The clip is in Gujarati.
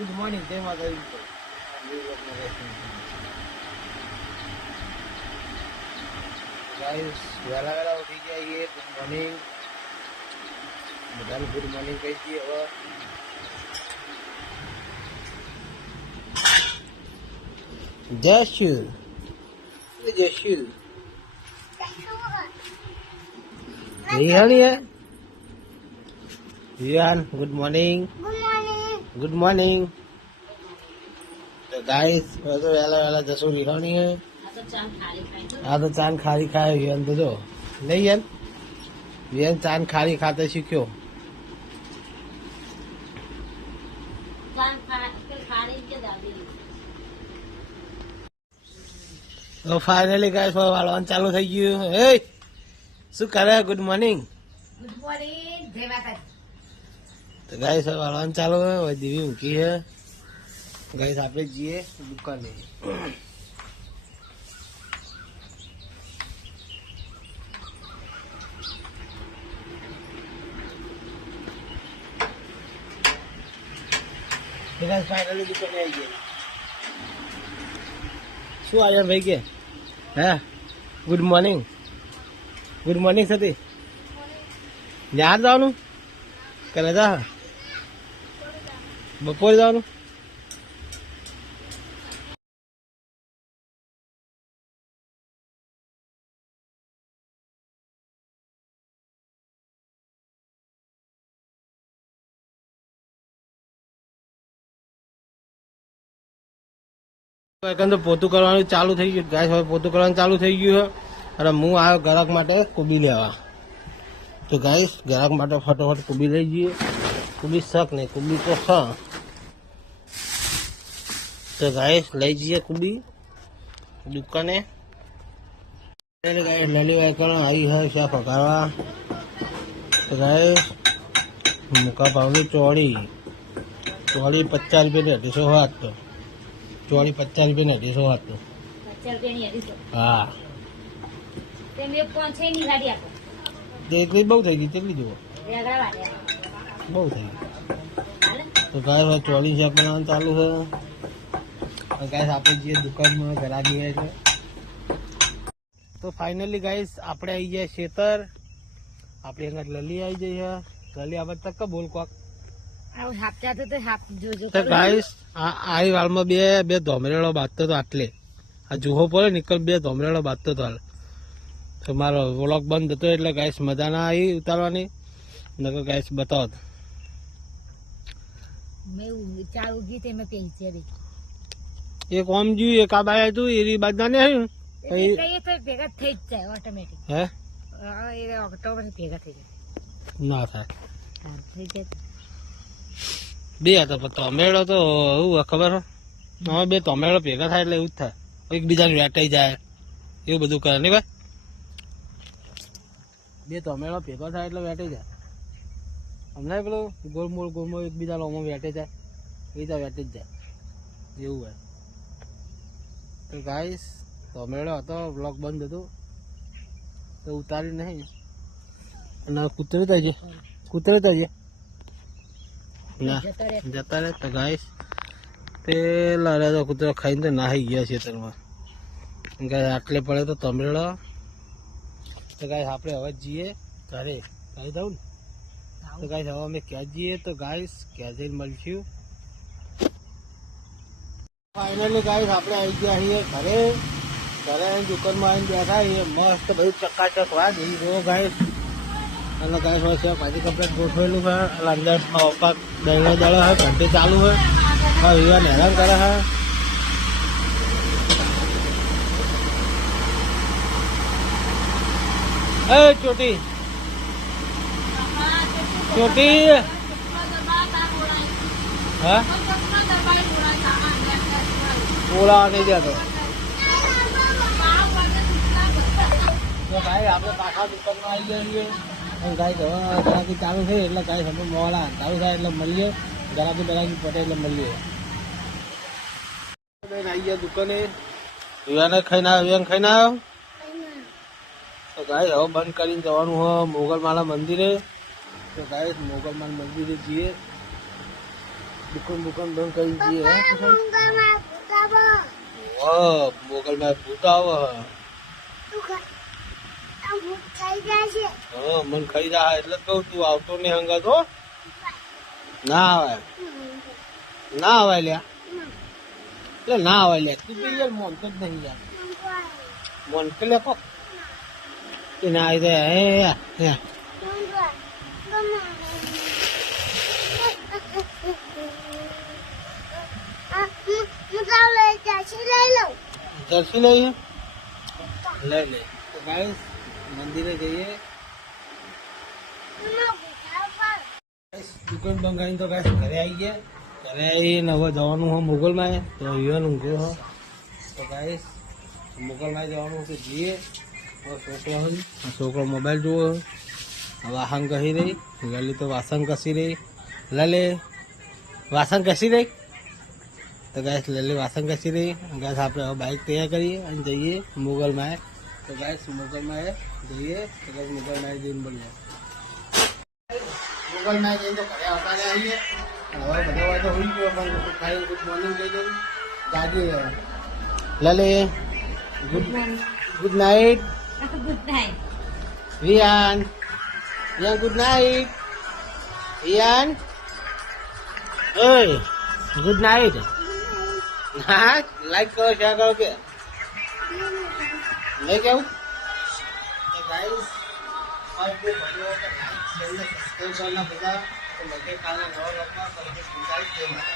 ગુડ મોર્નિંગ, જય માતાજી. ગાઈસ વહેલા વહેલા ઉઠી જઈએ. ગુડ મોર્નિંગ બધાને, ગુડ મોર્નિંગ કહી દઈએ. હવે જશું Rihani Rihan, good morning. Good morning. તો ગાઈસ તો વહેલા વહેલા જશું રિહાણી હે. આ તો ચાંદ ખારી ખાય વિયન તો જો નહીં યન વિયન ચાંદ ખારી ખાતે શીખ્યો. તો ફાઇનલી ગાઈસ વાળવાનું ચાલુ થઈ ગયું. હે શું કરે? Good morning. ગુડ મોર્નિંગ, જય માતાજી. તો ગાઈસ વાળવાનું ચાલુ હોય. દીવી ઊંઘી હે. ગાઈસ આપણે જઈએ દુકાને. ફાઇનલી દુકાને આવી ગયા. શું આવ્યા ભાઈ કે? હા, ગુડ મોર્નિંગ. ગુડ મોર્નિંગ સતી. યાર જવાનું કરે જા બપોરે જવાનું. તો પોતું કરવાનું ચાલુ થઈ ગયું ગાઈસ. હવે પોતું કરવાનું ચાલુ થઈ ગયું અને હું આવ્યો ગ્રાહક માટે કોબી લેવા. તો ગાઈસ ગ્રાહક માટે ફટોફટ કોબી લઈ જઈએ. કોબી શક નહીં, કોબી તો શ. તો ગાઈસ લઈ જઈએ કોબી દુકાને. ગાઈસ લલી વાયકણ આવી હોય શાક પકાવવા. તો ગાઈસ મુકા ભાવની ચોળી 50 રૂપિયા 250 વાત. તો ચોળી 50 રૂપિયા 250 વાત. તો હા એટલી બહુ થઈ ગઈ. કેટલી જુઓ બહુ થઈ ગઈ. તો ગાય ચોળી શાક બનાવવાનું ચાલુ છે. ગાઈસ આપણે જઈએ દુકાનમાં ઘરા દઈએ છે. તો ફાઇનલી ગાઈસ આપણે આવી ગયા ખેતર. આપણે અહીંયા લલી આવી જઈએ. લલી આપણે તક બોલ કોક. તો ગાઈસ આ વાળમાં બે ધોમરેડો બાંધતો હતો. આટલે આ જુહો પડે નીકળ 2 ધોમરેડો બાંધતો હતો. તો મારો વ્લોગ બંધ હતો એટલે ગાઈસ મજા ના આવી ઉતારવાની. નકર ગાઈસ બતાવો. એક ઓમ જોયું, એક આ બાય હતું. એરી બાદ ના નહીં ભેગા થઈ જ જાય ઓટોમેટિક. હે ભેગા થઈ જાય ના થાય. થઈ જાય. 2 હતા પણ તમેડો તો એવું ખબર હોય. 2 તમેડો ભેગા થાય એટલે એવું જ થાય. એકબીજાને વેટાઈ જાય એવું બધું કરે નહીં ભાઈ. 2 તમેડો ભેગો થાય એટલે વેટાઈ જાય. હમણાં પેલું ગોળમોળ એકબીજા લોમો વેટે જાય. બીજા વેટી જ જાય એવું હોય. તો ગાઈસ તમેડો હતો, બ્લોક બંધ હતું તો ઉતારી નહીં. અને કૂતરે તો ના જતા રહે. તો ગાઈસ પેલા તો કૂતરો ખાઈને તો નાહી ગયા ખેતરમાં. આટલે પડે તો તમેડો. તો ગાઈસ આપણે હવે જઈએ ઘરે જવું ને. તો ગાઈસ હવે અમે ક્યાં જઈએ? તો ગાઈસ ક્યાં જઈને મળશું. ફાઇનલી ગાઈસ આપણે આવી ગયા છીએ ઘરે દુકાનમાં આવીને બેઠા છીએ. મસ્ત બધું ચકાચક વાત એ જો ગાઈસ. અને ગાઈસ હોય છે ભાજી કમ્પ્લેટ ગોઠવેલું છે. એટલે અંદર પપ્પા દહીનો દળો છે, ઘંટી ચાલુ છે. વિવાન હેરાન કરે છે. ચોટી હા ઓલા નહીં જતો. ભાઈ આપણે પાછા દુકાનમાં આવી ગયા છીએ. ગાય ગરાકી ચાલુ થઈ એટલે ગાય સમય મોડા ચાલુ થાય એટલે મળીએ. ગરાકી પટે એટલે મળીએ. આવી ગયા દુકાને. વિવાને ખાઈને આવ્યો. તો ગાય હવે બંધ કરીને જવાનું હોય મોગલમાલા મંદિરે. તો ગાય મોગલમાલા મંદિરે જઈએ. દુકાન બંધ કરી દઈએ હે કુસુમ? વાહ, મોગલમાં ભૂત આવે હા, મન ખાઈ જાય એટલે જ કહું તું આવતો નહીં હંગાત હો. ના આવે લ્યા, એટલે ના આવે લ્યા, તું બી યાર મોનતો જ નહીં યાર, મોન કે લે કો કે ના આવી જાય હે. જર્સી લઈ લે તો ગાઈસ મંદિરે જઈએ. દુકાન બંધ તો ગાઈસ ઘરે આવી ગયા. ઘરે આવીને હવે જવાનું હોય મોગલમાં, તો યુવાન ઊંઘ્યો હો. તો ગાઈસ મોગલમાં જવાનું તો જઈએ. છોકરો મોબાઈલ જુઓ, વાસણ ઘસી રહી, ગલી તો વાસણ ઘસી રહી. લે વાસણ ઘસી રહી તો ગેસ લે વાસણ ઘસી રહી. ગેસ આપણે હવે બાઇક તૈયાર કરીએ અને જઈએ મોગલમાં. તો ગેસ મોગલમાં જઈએ તો ગેસ મોગલમાં જઈને બોલીએ. મોગલમાં જઈને તો ઘરે આવતા આવીએ. હવે બધા હોય તો હોઈ ગયો પણ ખાઈ ગુડ મોર્નિંગ કહી દઉં જાગીએ. લે good night Viyan. Good night Viyan. ઓય ગુડ નાઇટ. હા લાઈક કરો શેર કરો કે નહીં કેવું? તો ગાઈસ બધા તો લગે કાલના નવા લોકમાં તમને સુધારી દે માટે.